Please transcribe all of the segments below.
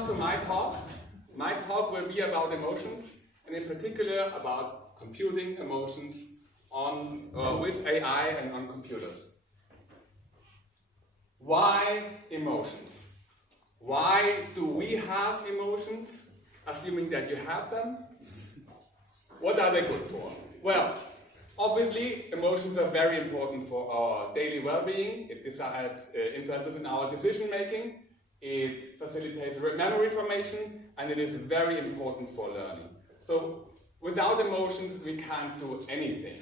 welcome to my talk. My talk will be about emotions, and in particular about computing emotions with AI and on computers. Why emotions? Why do we have emotions, assuming that you have them? What are they good for? Well, obviously, emotions are very important for our daily well-being. It influences in our decision-making. It facilitates memory formation, and it is very important for learning. So, without emotions, we can't do anything.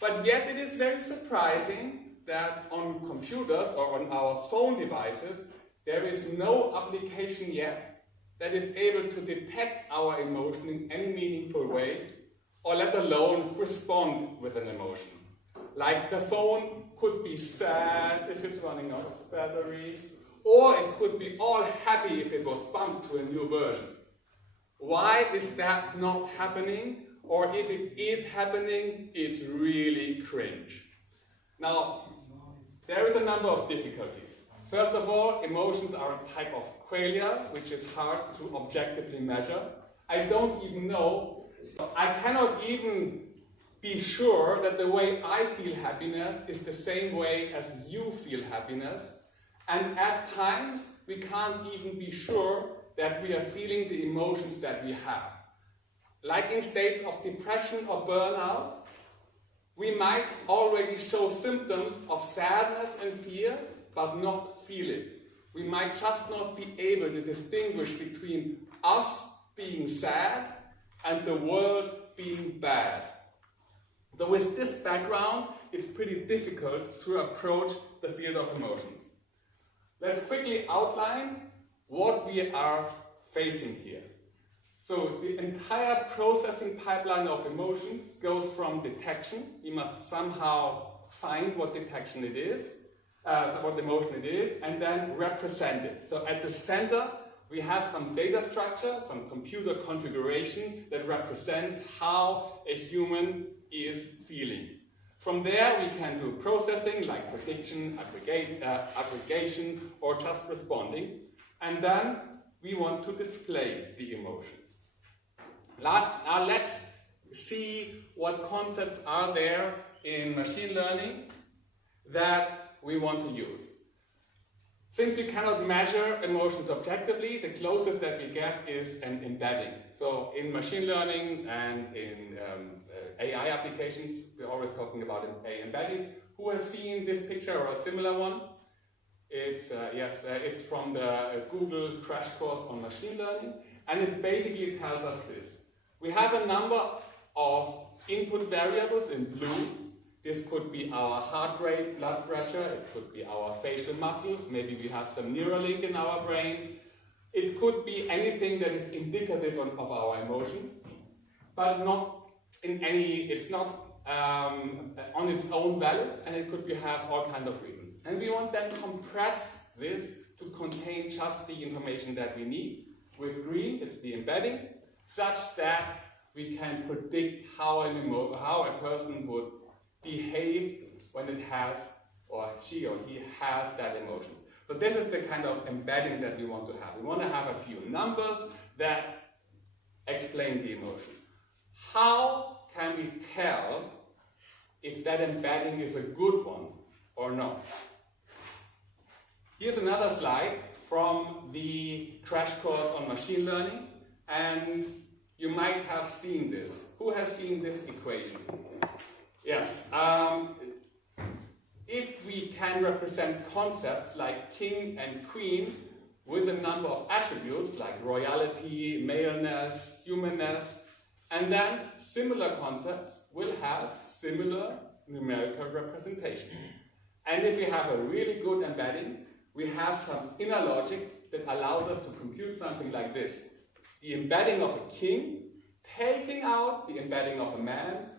But yet, it is very surprising that on computers or on our phone devices, there is no application yet that is able to detect our emotion in any meaningful way, or let alone respond with an emotion. Like the phone could be sad if it's running out of battery, or it could be all happy if it was bumped to a new version. Why is that not happening? Or if it is happening, it's really cringe. Now, there is a number of difficulties. First of all, emotions are a type of qualia, which is hard to objectively measure. I cannot even be sure that the way I feel happiness is the same way as you feel happiness. And at times, we can't even be sure that we are feeling the emotions that we have. Like in states of depression or burnout, we might already show symptoms of sadness and fear, but not feel it. We might just not be able to distinguish between us being sad and the world being bad. So with this background, it's pretty difficult to approach the field of emotions. Let's quickly outline what we are facing here. So the entire processing pipeline of emotions goes from detection. We must somehow find what detection it is, what emotion it is, and then represent it. So at the center, we have some data structure, some computer configuration that represents how a human is feeling. From there, we can do processing like prediction, aggregation, or just responding. And then we want to display the emotion. Now let's see what concepts are there in machine learning that we want to use. Since we cannot measure emotions objectively, the closest that we get is an embedding. So in machine learning and in AI applications, we're always talking about embeddings. Who has seen this picture or a similar one? It's from the Google crash course on machine learning, and it basically tells us this. We have a number of input variables in blue. This could be our heart rate, blood pressure, it could be our facial muscles, maybe we have some Neuralink in our brain. It could be anything that is indicative of our emotion, but it's not on its own valid, and it could have all kinds of reasons. And we want then to compress this to contain just the information that we need. With green, it's the embedding, such that we can predict how a person would behave when it has, or she or he has that emotions. So this is the kind of embedding that we want to have. We want to have a few numbers that explain the emotion. How can we tell if that embedding is a good one or not? Here's another slide from the crash course on machine learning, and you might have seen this. Who has seen this equation? Yes. If we can represent concepts like king and queen with a number of attributes like royalty, maleness, humanness, and then similar concepts will have similar numerical representations. And if we have a really good embedding, we have some inner logic that allows us to compute something like this. The embedding of a king, taking out the embedding of a man,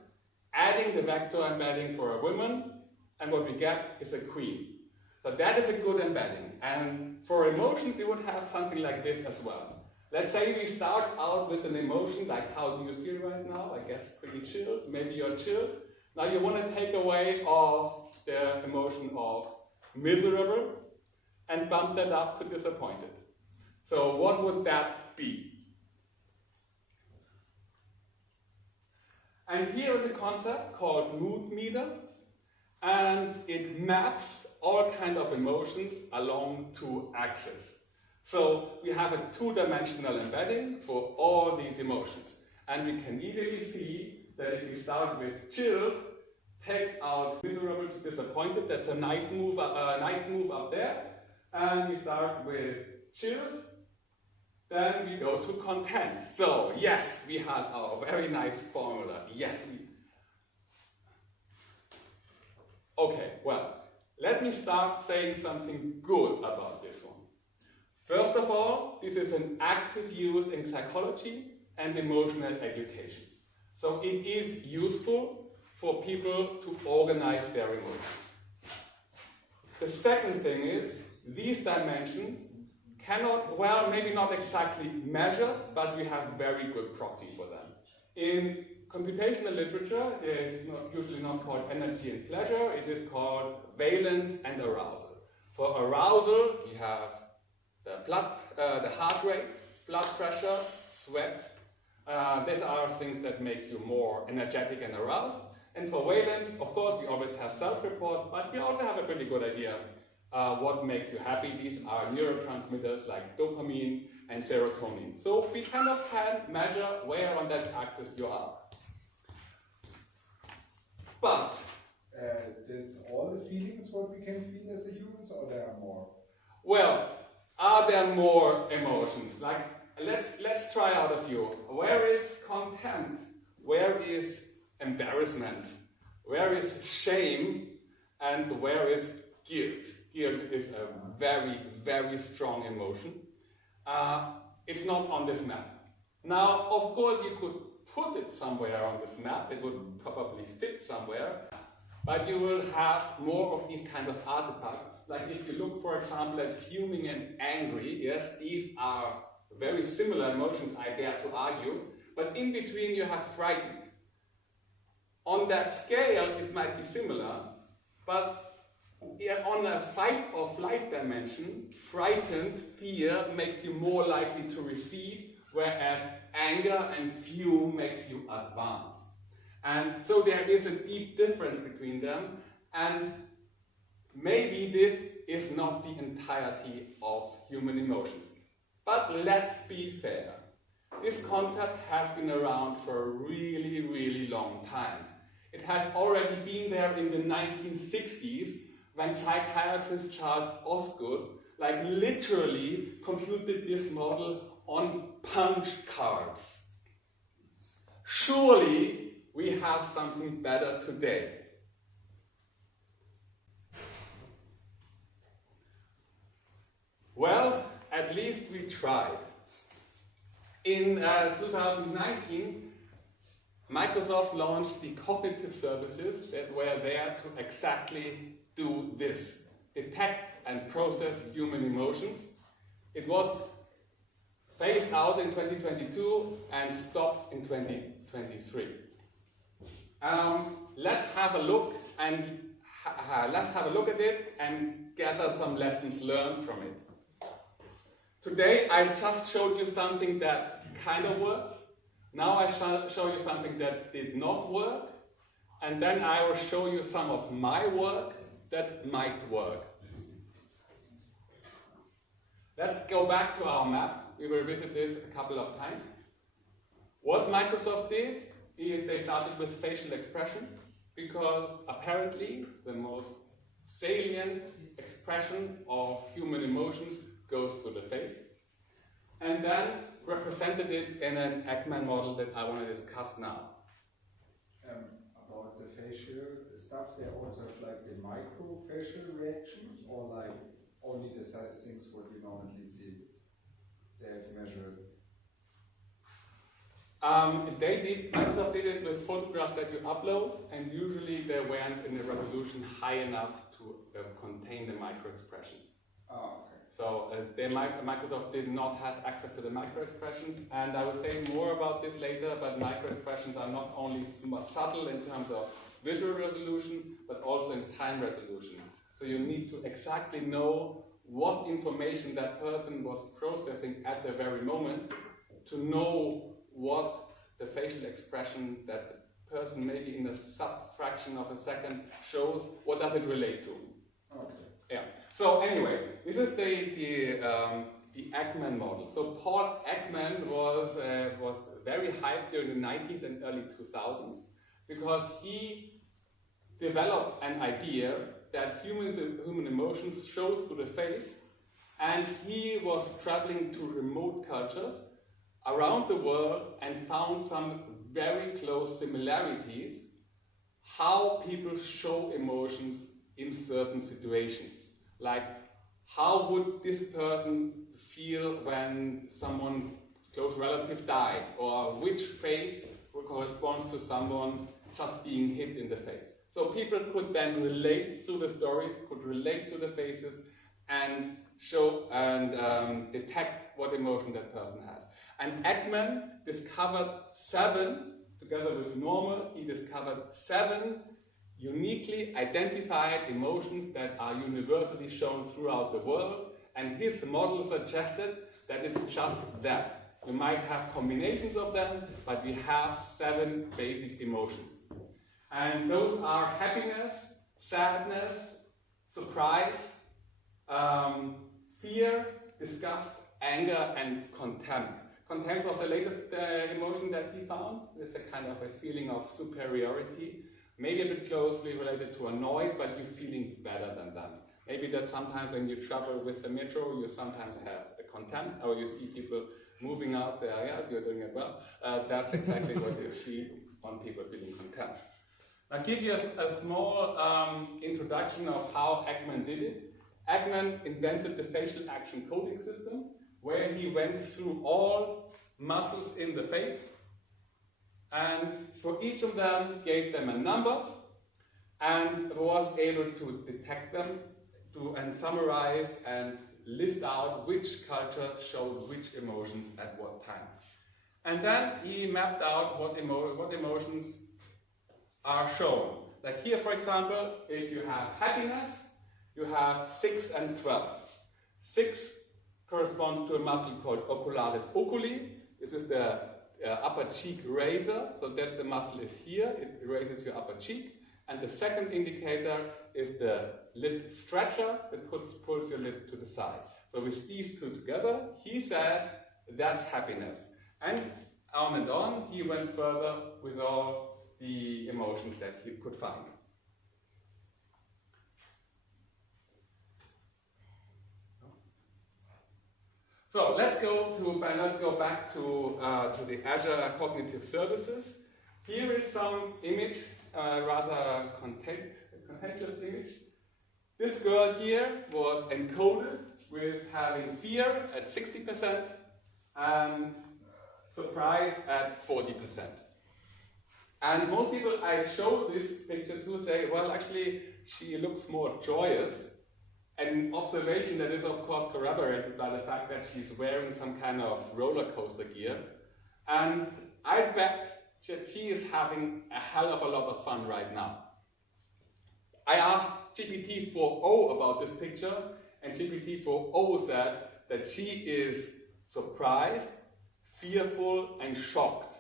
adding the vector embedding for a woman, and what we get is a queen. So that is a good embedding. And for emotions, you would have something like this as well. Let's say we start out with an emotion like, how do you feel right now? I guess pretty chilled. Maybe you're chilled. Now you want to take away of the emotion of miserable and bump that up to disappointed. So what would that be? And here is a concept called mood meter, and it maps all kinds of emotions along two axes. So we have a two-dimensional embedding for all these emotions. And we can easily see that if we start with chilled, take out miserable to disappointed, that's a nice move up there. And we start with chilled, then we go to content. So yes, we have our very nice formula. Yes, we... Okay, well, let me start saying something good about this one. First of all, this is an active use in psychology and emotional education. So it is useful for people to organize their emotions. The second thing is, these dimensions cannot, well, maybe not exactly measure, but we have very good proxy for them. In computational literature, it is usually not called energy and pleasure, it is called valence and arousal. For arousal, we have the heart rate, blood pressure, sweat. These are things that make you more energetic and aroused. And for valence, of course, we always have self-report, but we also have a pretty good idea what makes you happy. These are neurotransmitters like dopamine and serotonin. So we kind of can measure where on that axis you are. But there's all the feelings what we can feel as a humans, or there are more? Well, are there more emotions? Like, let's try out a few. Where is contempt? Where is embarrassment? Where is shame? And where is guilt? Guilt is a very, very strong emotion. It's not on this map. Now, of course, you could put it somewhere on this map. It would probably fit somewhere. But you will have more of these kind of artifacts. Like if you look, for example, at fuming and angry, yes, these are very similar emotions, I dare to argue. But in between you have frightened. On that scale, it might be similar, but on a fight or flight dimension, frightened, fear makes you more likely to receive, whereas anger and fume makes you advance. And so there is a deep difference between them, and maybe this is not the entirety of human emotions. But let's be fair. This concept has been around for a really, really long time. It has already been there in the 1960s when psychiatrist Charles Osgood literally computed this model on punch cards. Surely we have something better today. Well, at least we tried. In 2019, Microsoft launched the cognitive services that were there to exactly do this, detect and process human emotions. It was phased out in 2022 and stopped in 2023. Let's have a look and at it and gather some lessons learned from it. Today I just showed you something that kind of works. Now I shall show you something that did not work, and then I will show you some of my work that might work. Let's go back to our map. We will visit this a couple of times. What Microsoft did is they started with facial expression, because apparently the most salient expression of human emotions goes to the face, and then represented it in an Ekman model that I want to discuss now. About the facial stuff, they also have the micro facial reaction, or only the things what we normally see, they have measured? Microsoft did it with photographs that you upload, and usually they weren't in a resolution high enough to contain the micro expressions. Oh, okay. So Microsoft did not have access to the micro expressions, and I will say more about this later, but micro expressions are not only subtle in terms of visual resolution, but also in time resolution. So you need to exactly know what information that person was processing at the very moment, to know what the facial expression that the person maybe in a sub-fraction of a second shows, what does it relate to? Okay. Yeah. So anyway, this is the Ekman model. So Paul Ekman was very hyped during the 90s and early 2000s because he developed an idea that human emotions show through the face, and he was traveling to remote cultures around the world and found some very close similarities how people show emotions in certain situations. Like, how would this person feel when someone's close relative died, or which face corresponds to someone just being hit in the face. So people could then relate to the stories, could relate to the faces, and show and detect what emotion that person has. And Ekman discovered 7, together with Normal, he discovered 7 uniquely identified emotions that are universally shown throughout the world, and his model suggested that it's just that. We might have combinations of them, but we have 7 basic emotions. And those are happiness, sadness, surprise, fear, disgust, anger, and contempt. Contempt was the latest emotion that he found. It's a kind of a feeling of superiority, maybe a bit closely related to annoyed, but you're feeling better than them. Maybe that sometimes when you travel with the metro, you sometimes have a contempt, or you see people moving out there, yes, you're doing it well. That's exactly what you see on people feeling contempt. I'll give you a small introduction of how Ekman did it. Ekman invented the facial action coding system, where he went through all muscles in the face, and for each of them gave them a number, and was able to detect them and summarize and list out which cultures showed which emotions at what time. And then he mapped out what emotions are shown. Like here, for example, if you have happiness, you have 6 and 12. 6 corresponds to a muscle called ocularis oculi. This is the upper cheek raiser, so that the muscle is here, it raises your upper cheek. And the second indicator is the lip stretcher that pulls your lip to the side. So with these 2 together, he said that's happiness. And on, he went further with all the emotions that he could find. So let's go back to the Azure Cognitive Services. Here is some image, rather contagious image. This girl here was encoded with having fear at 60% and surprise at 40%. And most people I show this picture to say, well, actually, she looks more joyous. An observation that is, of course, corroborated by the fact that she's wearing some kind of roller coaster gear. And I bet that she is having a hell of a lot of fun right now. I asked GPT-4o about this picture, and GPT-4o said that she is surprised, fearful, and shocked.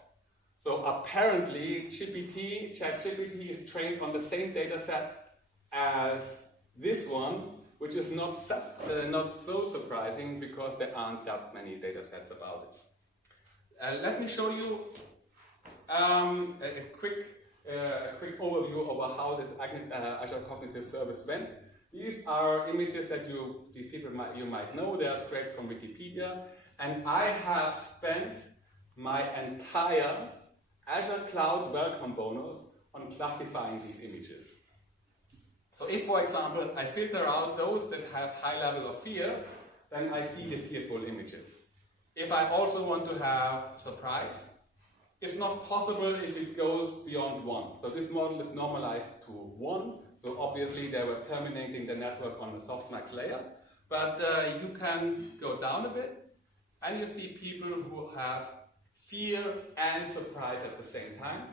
So apparently, ChatGPT is trained on the same data set as this one, which is not so surprising because there aren't that many data sets about it. Let me show you a quick overview of how this Azure Cognitive Service went. These are images that you might know. They are scraped from Wikipedia, and I have spent my entire Azure Cloud Welcome bonus on classifying these images. So if, for example, I filter out those that have high level of fear, then I see the fearful images. If I also want to have surprise, it's not possible if it goes beyond 1. So this model is normalized to 1. So obviously they were terminating the network on the softmax layer. But you can go down a bit, and you see people who have fear and surprise at the same time.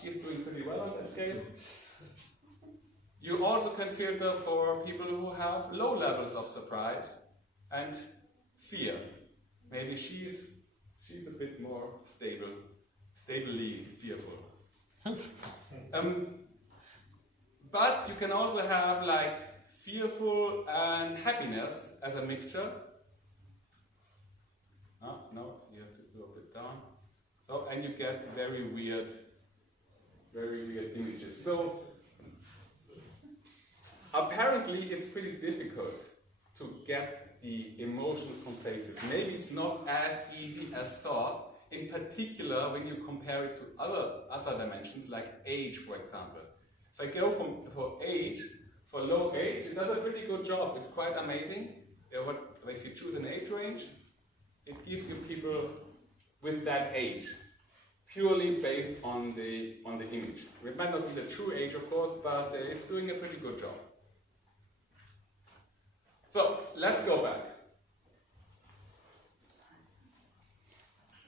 She's doing pretty well on that scale. You also can filter for people who have low levels of surprise and fear. Maybe she's a bit more stably fearful. But you can also have like fearful and happiness as a mixture. No, you have to go a bit down. So, and you get very weird images. So, apparently it's pretty difficult to get the emotion from faces. Maybe it's not as easy as thought, in particular when you compare it to other dimensions like age, for example. If I go for low age, it does a pretty good job. It's quite amazing. If you choose an age range, it gives you people with that age, purely based on the image. It might not be the true age, of course, but it's doing a pretty good job. So let's go back.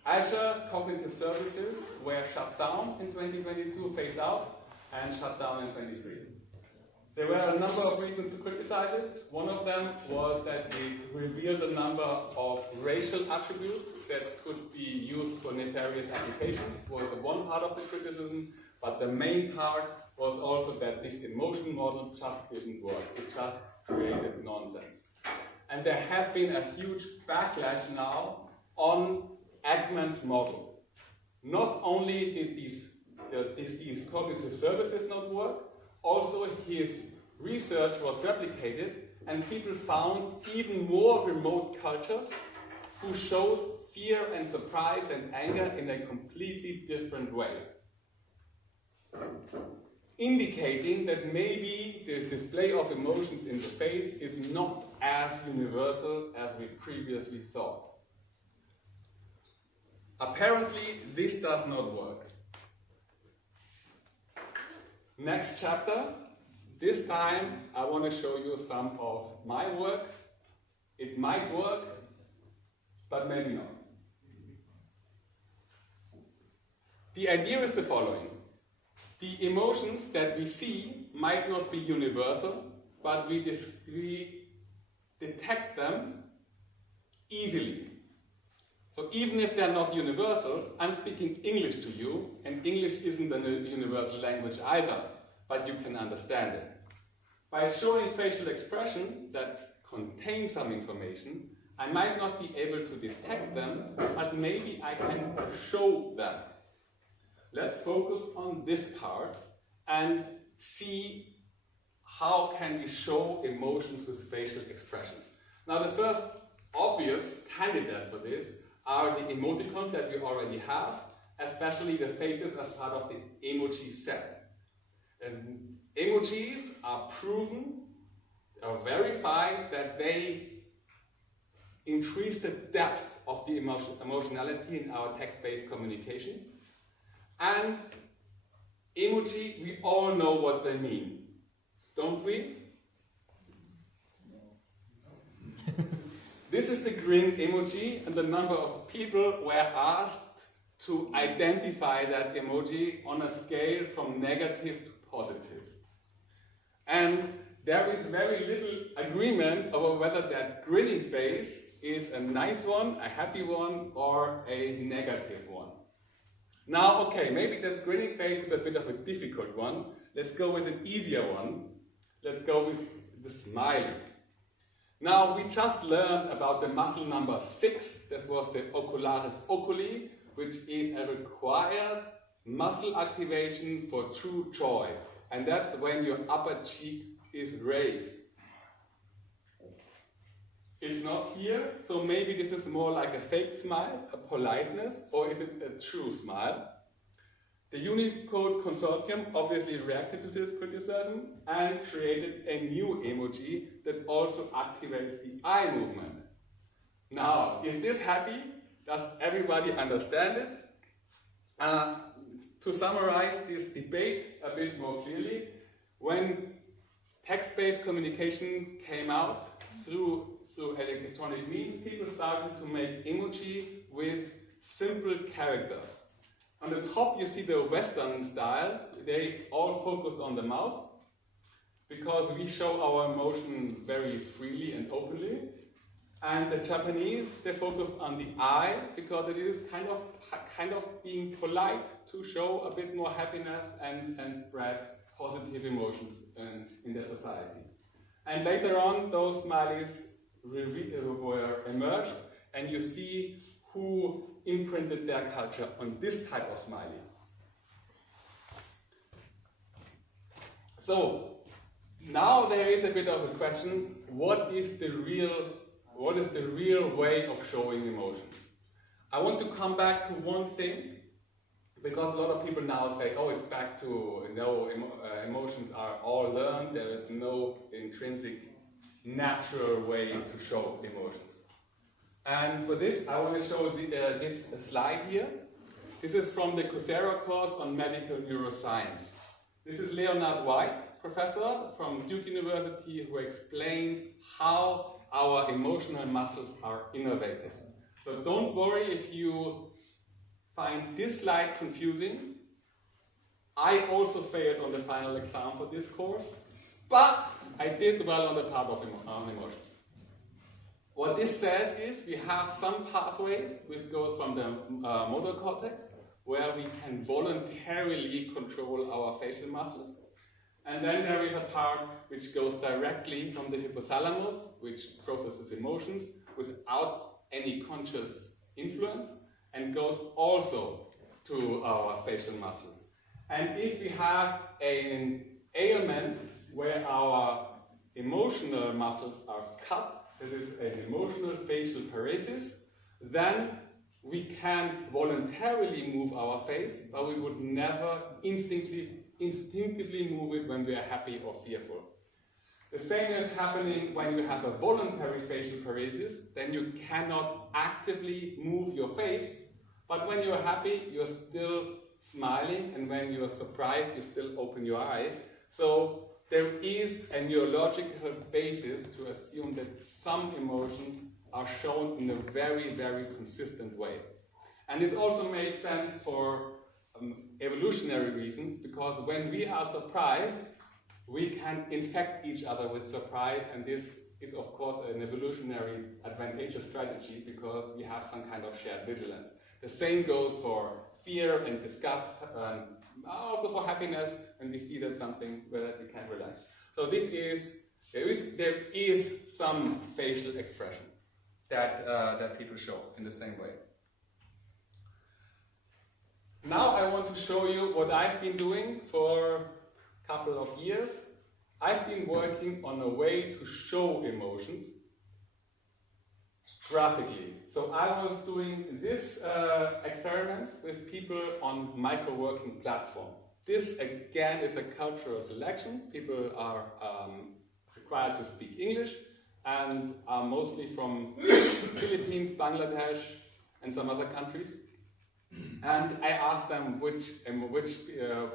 Azure Cognitive Services were shut down in 2022, phased out, and shut down in 23. There were a number of reasons to criticize it. One of them was that it revealed a number of racial attributes that could be used for nefarious applications, was the one part of the criticism, but the main part was also that this emotion model just didn't work. It just created nonsense. And there has been a huge backlash now on Ekman's model. Not only did these cognitive services not work, also his research was replicated and people found even more remote cultures who showed fear and surprise and anger in a completely different way. Indicating that maybe the display of emotions in the face is not as universal as we previously thought. Apparently, this does not work. Next chapter. This time, I want to show you some of my work. It might work, but maybe not. The idea is the following. The emotions that we see might not be universal, but we detect them easily. So even if they're not universal, I'm speaking English to you, and English isn't a universal language either, but you can understand it. By showing facial expression that contains some information, I might not be able to detect them, but maybe I can show them. Let's focus on this part and see how can we show emotions with facial expressions. Now the first obvious candidate for this are the emoticons that we already have, especially the faces as part of the emoji set. And emojis are proven, are verified that they increase the depth of the emotionality in our text-based communication. And emoji, we all know what they mean, don't we? This is the grin emoji, and the number of people were asked to identify that emoji on a scale from negative to positive. And there is very little agreement over whether that grinning face is a nice one, a happy one, or a negative one. Now, okay, maybe this grinning face is a bit of a difficult one. Let's go with an easier one. Let's go with the smile. Now, we just learned about the muscle number 6. This was the ocularis oculi, which is a required muscle activation for true joy. And that's when your upper cheek is raised. It's not here, so maybe this is more like a fake smile, a politeness, or is it a true smile? The Unicode Consortium obviously reacted to this criticism and created a new emoji that also activates the eye movement. Now, is this happy? Does everybody understand it? To summarize this debate a bit more clearly, when text-based communication came out through electronic means, people started to make emoji with simple characters. On the top you see the Western style, they all focused on the mouth. because we show our emotion very freely and openly. And the Japanese, they focus on the eye because it is kind of being polite to show a bit more happiness and spread positive emotions in their society. And later on, those smileys were emerged, and you see who imprinted their culture on this type of smiley. So now there is a bit of a question: what is the real way of showing emotions? I want to come back to one thing, because a lot of people now say, oh, it's back to emotions are all learned, there is no intrinsic natural way to show emotions. And for this, I want to show this slide here. This is from the Coursera course on medical neuroscience. This is Leonard White, professor from Duke University, who explains how our emotional muscles are innovated. So don't worry if you find this slide confusing. I also failed on the final exam for this course, but I did well on the part of emotions. What this says is we have some pathways which go from the motor cortex, where we can voluntarily control our facial muscles. And then there is a part which goes directly from the hypothalamus, which processes emotions without any conscious influence, and goes also to our facial muscles. And if we have an ailment where our emotional muscles are cut, this is an emotional facial paresis, then we can voluntarily move our face, but we would never instinctively move it when we are happy or fearful. The same is happening when you have a voluntary facial paresis. Then you cannot actively move your face, but when you're happy, you're still smiling, and when you're surprised, you still open your eyes. So there is a neurological basis to assume that some emotions are shown in a very, very consistent way. And this also makes sense for evolutionary reasons, because when we are surprised, we can infect each other with surprise, and this is of course an evolutionary advantageous strategy because we have some kind of shared vigilance. The same goes for fear and disgust, also for happiness, when we see that something where we can relax. So there is some facial expression that people show in the same way. Now I want to show you what I've been doing for a couple of years. I've been working on a way to show emotions graphically. So I was doing this experiment with people on micro-working platform. This again is a cultural selection. People are required to speak English and are mostly from Philippines, Bangladesh, and some other countries. And I asked them which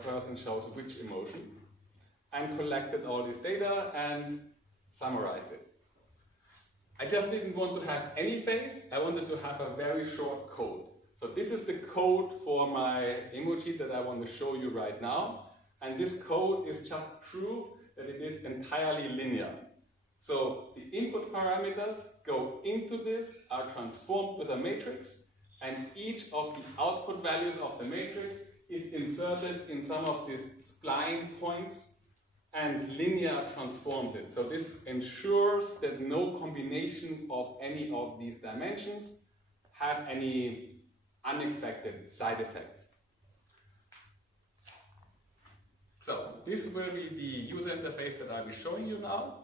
person shows which emotion, and collected all this data and summarized it. I just didn't want to have any face, I wanted to have a very short code. So this is the code for my emoji that I want to show you right now. And this code is just proof that it is entirely linear. So the input parameters go into this, are transformed with a matrix, and each of the output values of the matrix is inserted in some of these spline points and linear transforms it. So this ensures that no combination of any of these dimensions have any unexpected side effects. So this will be the user interface that I'll be showing you now.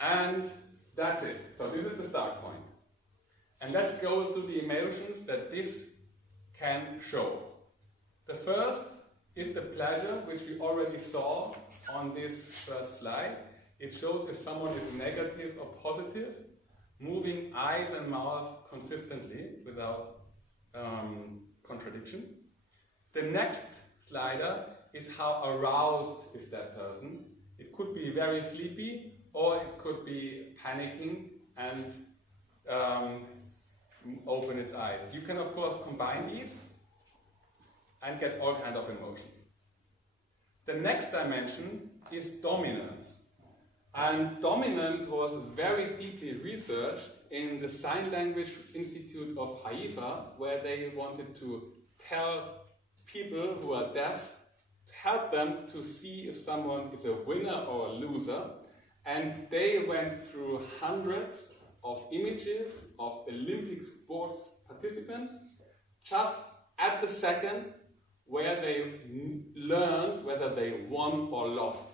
And that's it. So this is the start point. And let's go through the emotions that this can show. The first is the pleasure, which we already saw on this first slide. It shows if someone is negative or positive, moving eyes and mouth consistently without contradiction. The next slider is how aroused is that person. It could be very sleepy, or it could be panicking and open its eyes. You can of course combine these and get all kinds of emotions. The next dimension is dominance. And dominance was very deeply researched in the Sign Language Institute of Haifa, where they wanted to tell people who are deaf, help them to see if someone is a winner or a loser. And they went through hundreds of images of Olympic sports participants just at the second where they learned whether they won or lost.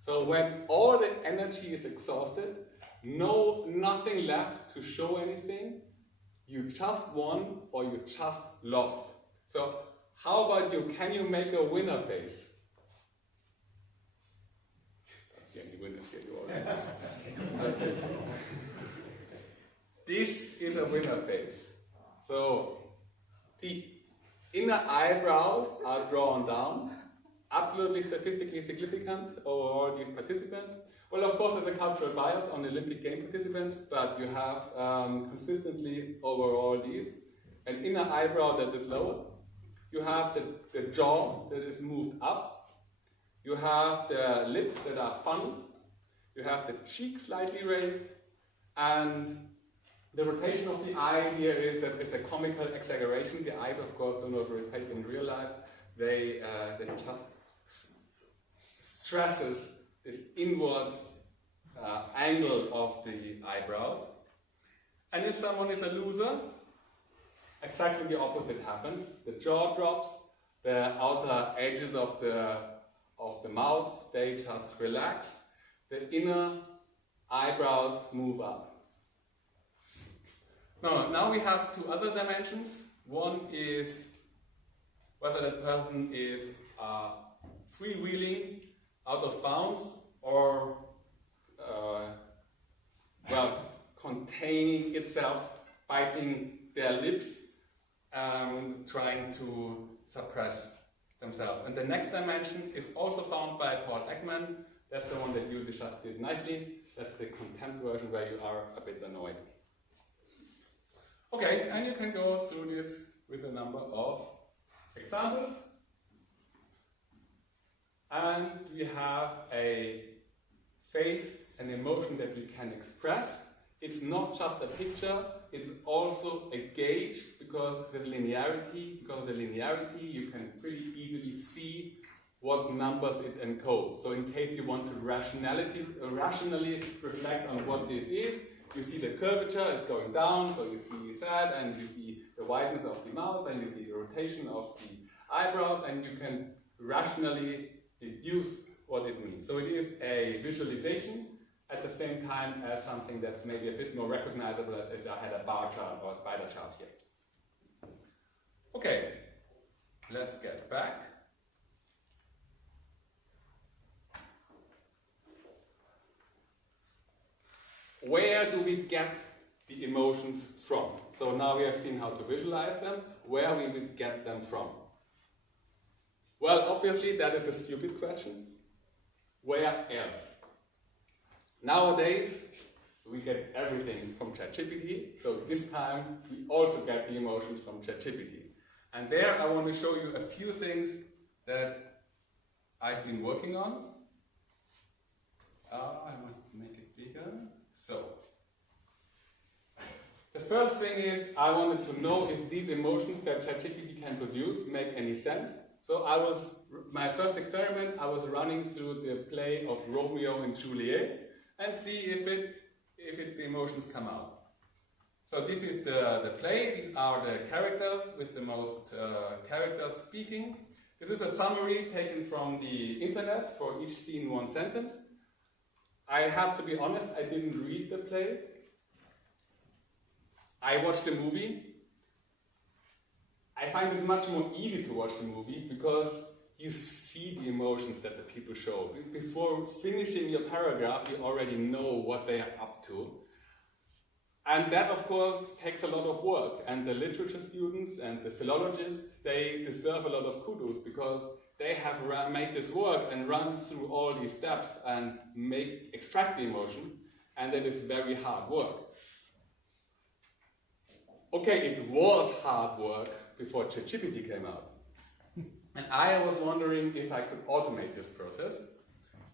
So when all the energy is exhausted, nothing left to show anything, you just won or you just lost. So how about you? Can you make a winner face? Don't see any winners here, you already. This is a winner face. So the inner eyebrows are drawn down, absolutely statistically significant over all these participants. Well, of course, there's a cultural bias on Olympic game participants, but you have consistently over all these an inner eyebrow that is lower. You have the jaw that is moved up. You have the lips that are funneled. You have the cheek slightly raised. And the rotation of the eye here is a comical exaggeration. The eyes, of course, do not rotate in real life. They just stresses this inward angle of the eyebrows. And if someone is a loser, exactly the opposite happens. The jaw drops, the outer edges of the mouth, they just relax. The inner eyebrows move up. Now we have two other dimensions. One is whether the person is freewheeling out of bounds or containing itself, biting their lips, trying to suppress themselves. And the next dimension is also found by Paul Ekman. That's the one that you just did nicely. That's the contempt version where you are a bit annoyed. Okay, and you can go through this with a number of examples. And we have a face, an emotion that we can express. It's not just a picture, it's also a gauge because of the linearity. Because of the linearity, you can pretty easily see what numbers it encodes. So in case you want to rationally reflect on what this is, you see the curvature is going down, so you see sad, and you see the wideness of the mouth, and you see the rotation of the eyebrows, and you can rationally deduce what it means. So it is a visualization at the same time as something that's maybe a bit more recognizable as if I had a bar chart or a spider chart here. Okay, let's get back. Where do we get the emotions from? So now we have seen how to visualize them. Where we would get them from? Well, obviously that is a stupid question. Where else? Nowadays, we get everything from ChatGPT. So this time, we also get the emotions from ChatGPT. And there I want to show you a few things that I've been working on. I must make it bigger. So, the first thing is I wanted to know if these emotions that ChatGPT can produce make any sense. So my first experiment, I was running through the play of Romeo and Juliet and see if the emotions come out. So this is the play. These are the characters with the most characters speaking. This is a summary taken from the internet for each scene, one sentence. I have to be honest, I didn't read the play. I watched the movie. I find it much more easy to watch the movie because you see the emotions that the people show. Before finishing your paragraph, you already know what they are up to. And that, of course, takes a lot of work. And the literature students and the philologists, they deserve a lot of kudos because they have made this work and run through all these steps and extract the emotion. And that is very hard work. Okay, it was hard work before ChatGPT came out. And I was wondering if I could automate this process.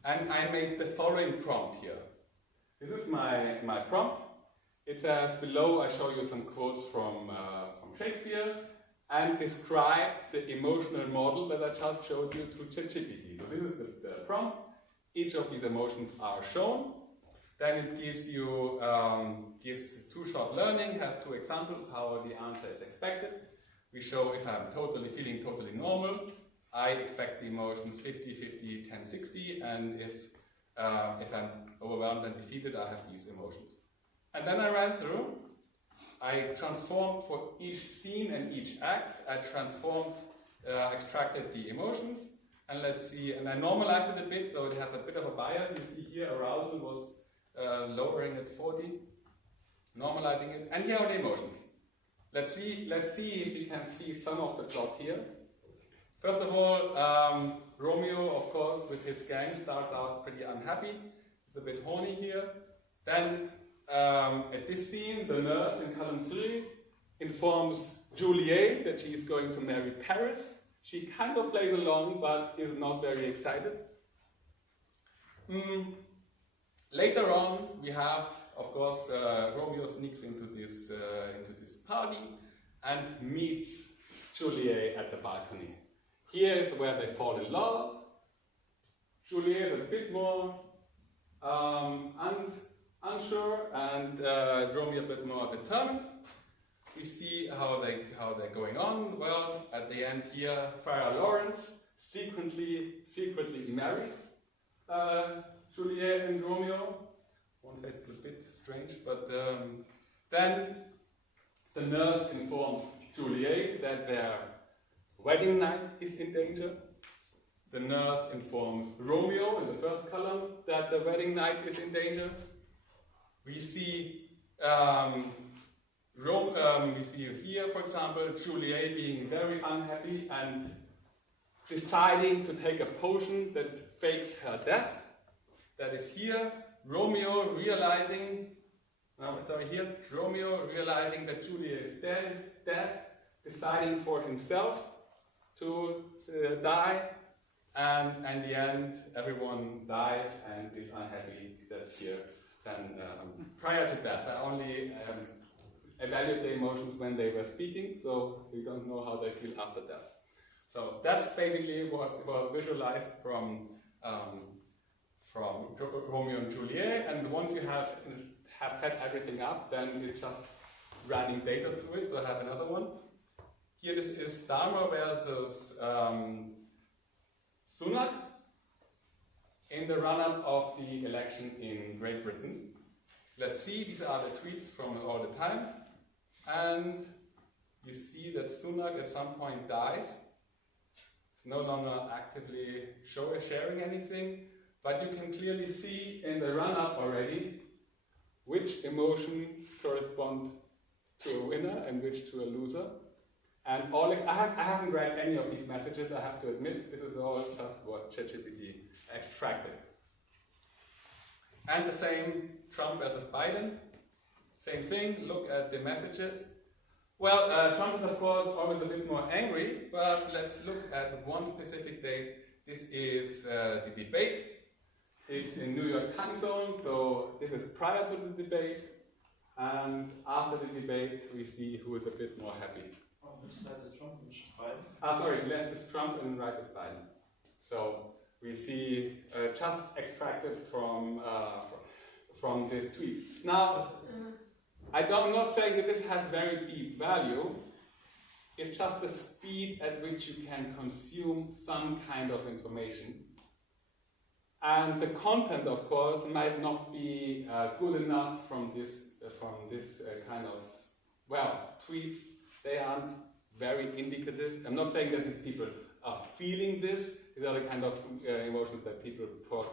And I made the following prompt here. This is my prompt. It says below, I show you some quotes from Shakespeare and describe the emotional model that I just showed you through ChatGPT. So this is the prompt. Each of these emotions are shown. Then it gives you gives two-shot learning, has two examples how the answer is expected. We show if I'm feeling totally normal, I expect the emotions 50, 50, 10, 60, and if I'm overwhelmed and defeated, I have these emotions. And then I ran through. I transformed for each scene and each act. I transformed, extracted the emotions, and let's see. And I normalized it a bit, so it has a bit of a bias. You see here, arousal was lowering at 40, normalizing it, and here are the emotions. Let's see if you can see some of the plot here. First of all, Romeo, of course, with his gang starts out pretty unhappy. He's a bit horny here. Then, at this scene, the nurse in column 3 informs Juliet that she is going to marry Paris. She kind of plays along, but is not very excited. Later on, we have, of course, Romeo sneaks into this party and meets Juliet at the balcony. Here is where they fall in love. Juliet is a bit more unsure, and Romeo a bit more determined. We see how they're going on. Well, at the end here, Friar Lawrence secretly marries Juliet and Romeo. One face is a bit strange, but then the nurse informs Juliet that their wedding night is in danger. The nurse informs Romeo in the first column that the wedding night is in danger. We see here, for example, Juliet being very unhappy and deciding to take a potion that fakes her death. That is here. Romeo realizing that Juliet is dead, deciding for himself to die, and in the end, everyone dies and is unhappy. That's here. Then prior to death, I only evaluate the emotions when they were speaking, so we don't know how they feel after death. So that's basically what was visualized from Romeo and Juliet, and once you have set everything up, then it's just running data through it. So I have another one. Here this is Starmer versus Sunak in the run-up of the election in Great Britain. Let's see, these are the tweets from all the time, and you see that Sunak at some point dies. He's no longer actively sharing anything. But you can clearly see in the run-up already which emotion correspond to a winner and which to a loser. And I haven't read any of these messages, I have to admit. This is all just what ChatGPT extracted. And the same, Trump versus Biden. Same thing, look at the messages. Well, Trump is of course always a bit more angry, but let's look at one specific date. This is the debate. It's in New York time zone, so this is prior to the debate, and after the debate we see who is a bit more happy. On which side is Trump and which is Biden? Sorry, left is Trump and right is Biden. So we see just extracted from this tweet. Now, I'm not saying that this has very deep value. It's just the speed at which you can consume some kind of information. And the content, of course, might not be good enough from this kind of, tweets. They aren't very indicative. I'm not saying that these people are feeling this. These are the kind of emotions that people publish,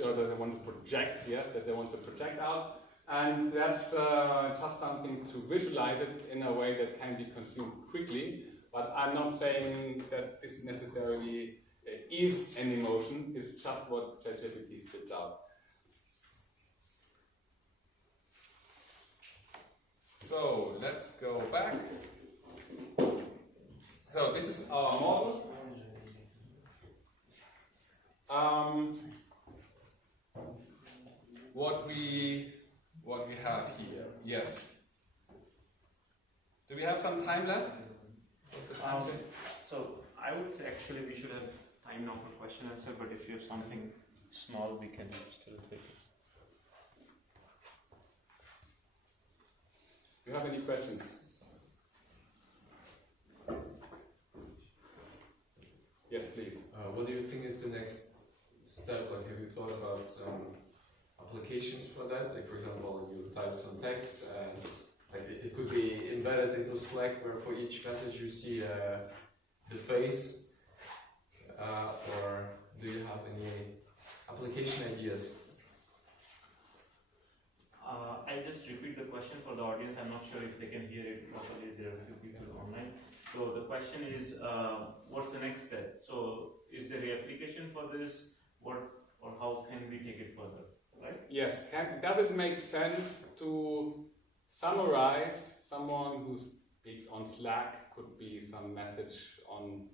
or that they want to project, that they want to project out. And that's just something to visualize it in a way that can be consumed quickly. But I'm not saying that this necessarily is an emotion, it's just what ChatGPT spits out. So let's go back. So this is our model. what we have here. Yes. Do we have some time left? So I would say actually we should have time now for question and answer, but if you have something small, we can still take it. Do you have any questions? Yes, please. What do you think is the next step? Like, have you thought about some applications for that? Like, for example, you type some text and like it could be embedded into Slack, where for each message you see the face. Or do you have any application ideas? I'll just repeat the question for the audience. I'm not sure if they can hear it properly. There are a few people online. So the question is, what's the next step? So is there an application for this? What or how can we take it further? Right? Yes. Does it make sense to summarize someone who speaks on Slack? Could be some message on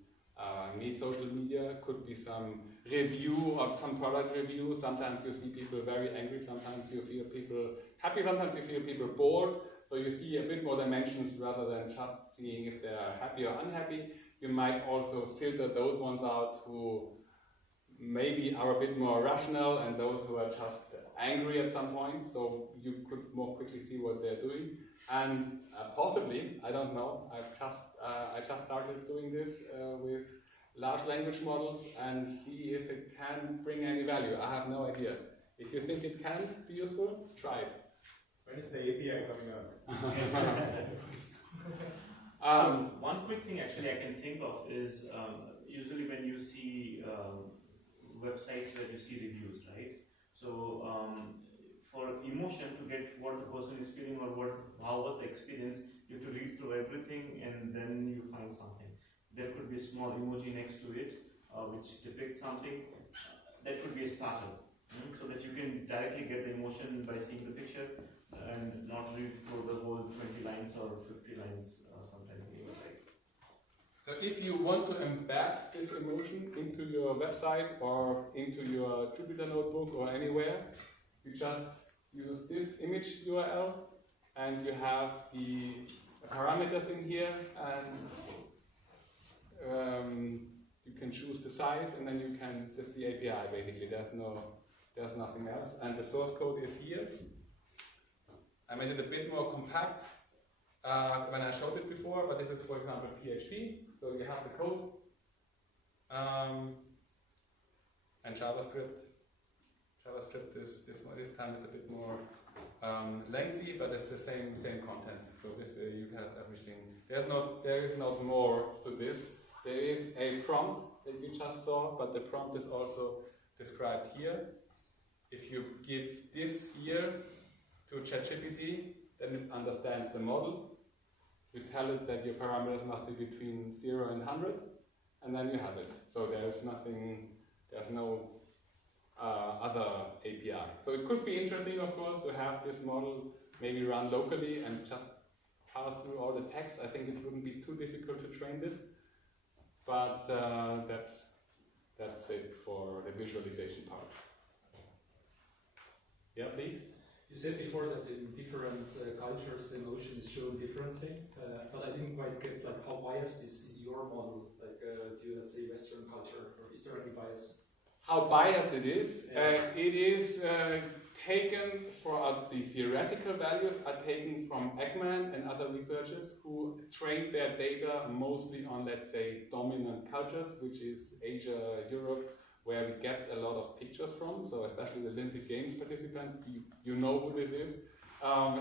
social media, could be some review or some product review. Sometimes you see people very angry, sometimes you feel people happy, sometimes you feel people bored. So you see a bit more dimensions rather than just seeing if they are happy or unhappy. You might also filter those ones out who maybe are a bit more rational and those who are just angry at some point. So you could more quickly see what they're doing. And possibly, I don't know, I just started doing this with large language models and see if it can bring any value. I have no idea. If you think it can be useful, try it. When is the API coming out? So one quick thing actually I can think of is usually when you see websites where you see reviews, right? So for emotion, to get what the person is feeling or how was the experience, you have to read through everything and then you find something. There could be a small emoji next to it which depicts something. That could be a starter, so that you can directly get the emotion by seeing the picture and not read through the whole 20 lines or 50 lines sometimes. Right? So if you want to embed this emotion into your website or into your Jupyter notebook or anywhere, you just use this image URL and you have the parameters in here, and you can choose the size, and then you can, this is the API basically, there's nothing else, and the source code is here. I made it a bit more compact when I showed it before, but this is, for example, PHP, so you have the code, and JavaScript. JavaScript is this time is a bit more lengthy, but it's the same content. So this you have everything. There is not more to this. There is a prompt that you just saw, but the prompt is also described here. If you give this here to ChatGPT, then it understands the model. You tell it that your parameters must be between 0 and 100, and then you have it. So there's no other API. So it could be interesting, of course, to have this model maybe run locally and just pass through all the text. I think it wouldn't be too difficult to train this, but that's it for the visualization part. Yeah, please. You said before that in different cultures the emotion is shown differently, but I didn't quite get like how biased is your model, like to let's say Western culture, or is there any bias? How biased it is? Yeah. It is taken for the theoretical values are taken from Ekman and other researchers who trained their data mostly on, let's say, dominant cultures, which is Asia, Europe, where we get a lot of pictures from. So especially the Olympic Games participants, you know who this is.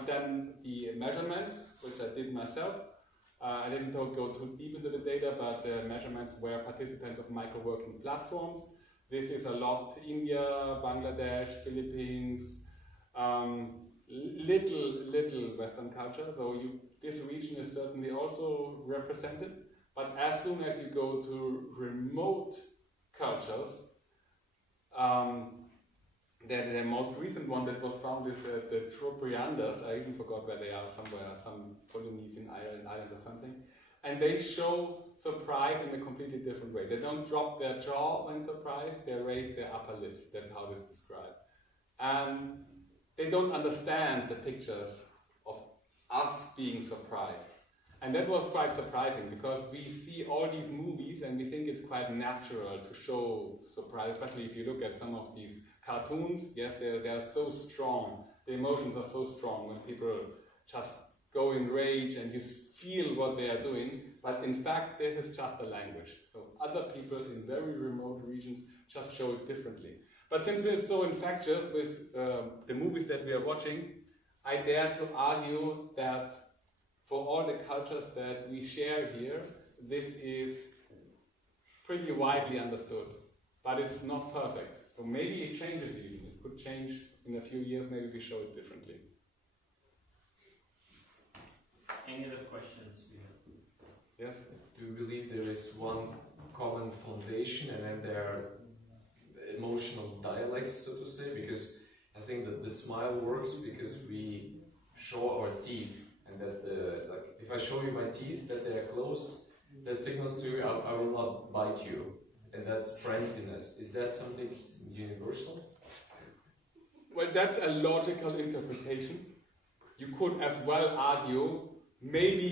Then the measurement, which I did myself. I didn't go too deep into the data, but the measurements were participants of micro-working platforms. This is a lot India, Bangladesh, Philippines, little Western culture. So this region is certainly also represented. But as soon as you go to remote cultures, the most recent one that was found is the Trobrianders. I even forgot where they are, somewhere, some Polynesian island or something. and they show surprise in a completely different way. They don't drop their jaw when surprised, they raise their upper lips. That's how this is described. And they don't understand the pictures of us being surprised. And that was quite surprising because we see all these movies and we think it's quite natural to show surprise, especially if you look at some of these cartoons. Yes, they are so strong. The emotions are so strong when people just go in rage and you feel what they are doing. But in fact, this is just a language. So other people in very remote regions just show it differently. But since it's so infectious with the movies that we are watching, I dare to argue that for all the cultures that we share here, this is pretty widely understood. But it's not perfect. So maybe it changes even. It could change in a few years, maybe we show it differently. Any other questions we have? Yes? Do you believe there is one common foundation and then there are emotional dialects, so to say? Because I think that the smile works because we show our teeth, and that like if I show you my teeth that they are closed, that signals to you I will not bite you, and that's friendliness. Is that something universal? Well, that's a logical interpretation. You could as well argue, maybe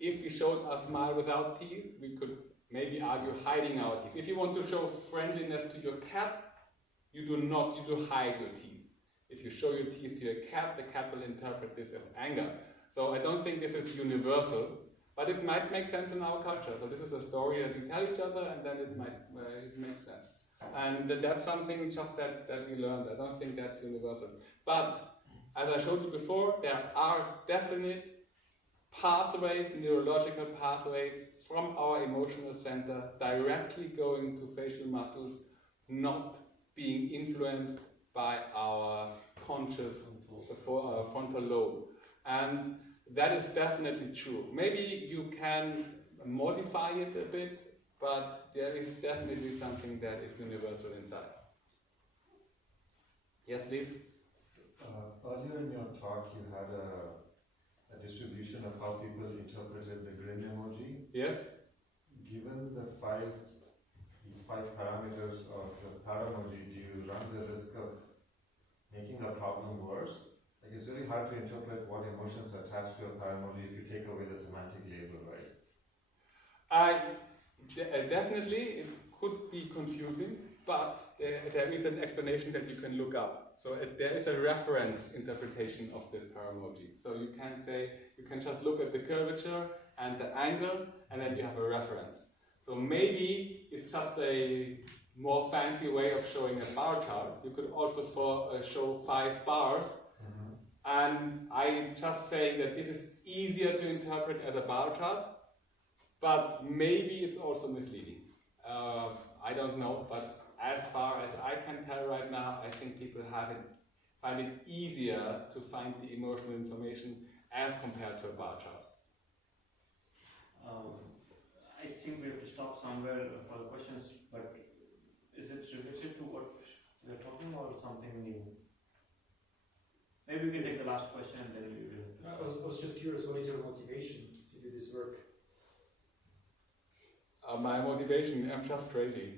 if we showed a smile without teeth, we could maybe argue hiding our teeth. If you want to show friendliness to your cat, you do hide your teeth. If you show your teeth to your cat, the cat will interpret this as anger. So I don't think this is universal, but it might make sense in our culture. So this is a story that we tell each other, and then it might make sense. And that's something just that we learned. I don't think that's universal. But as I showed you before, there are definite pathways, neurological pathways from our emotional center directly going to facial muscles, not being influenced by our conscious, our frontal lobe. And that is definitely true. Maybe you can modify it a bit, but there is definitely something that is universal inside. Yes, please? Earlier in your talk, you had a distribution of how people interpreted the grin emoji. Yes? Given these five parameters of the Paramoji, do you run the risk of making a problem worse? Like, it's really hard to interpret what emotions are attached to a Paramoji if you take away the semantic label, right? Definitely, it could be confusing, but there is an explanation that you can look up. So there is a reference interpretation of this Paramoji. So you can just look at the curvature and the angle, and then you have a reference. So maybe it's just a more fancy way of showing a bar chart. You could also show 5 bars. And I'm just saying that this is easier to interpret as a bar chart, but maybe it's also misleading. I don't know, but as far as I can tell right now, I think people find it easier to find the emotional information as compared to a bar chart. I think we have to stop somewhere for the questions, but is it related to what we're talking about or something new? Maybe we can take the last question and then we will. I was just curious, what is your motivation to do this work? My motivation, I'm just crazy.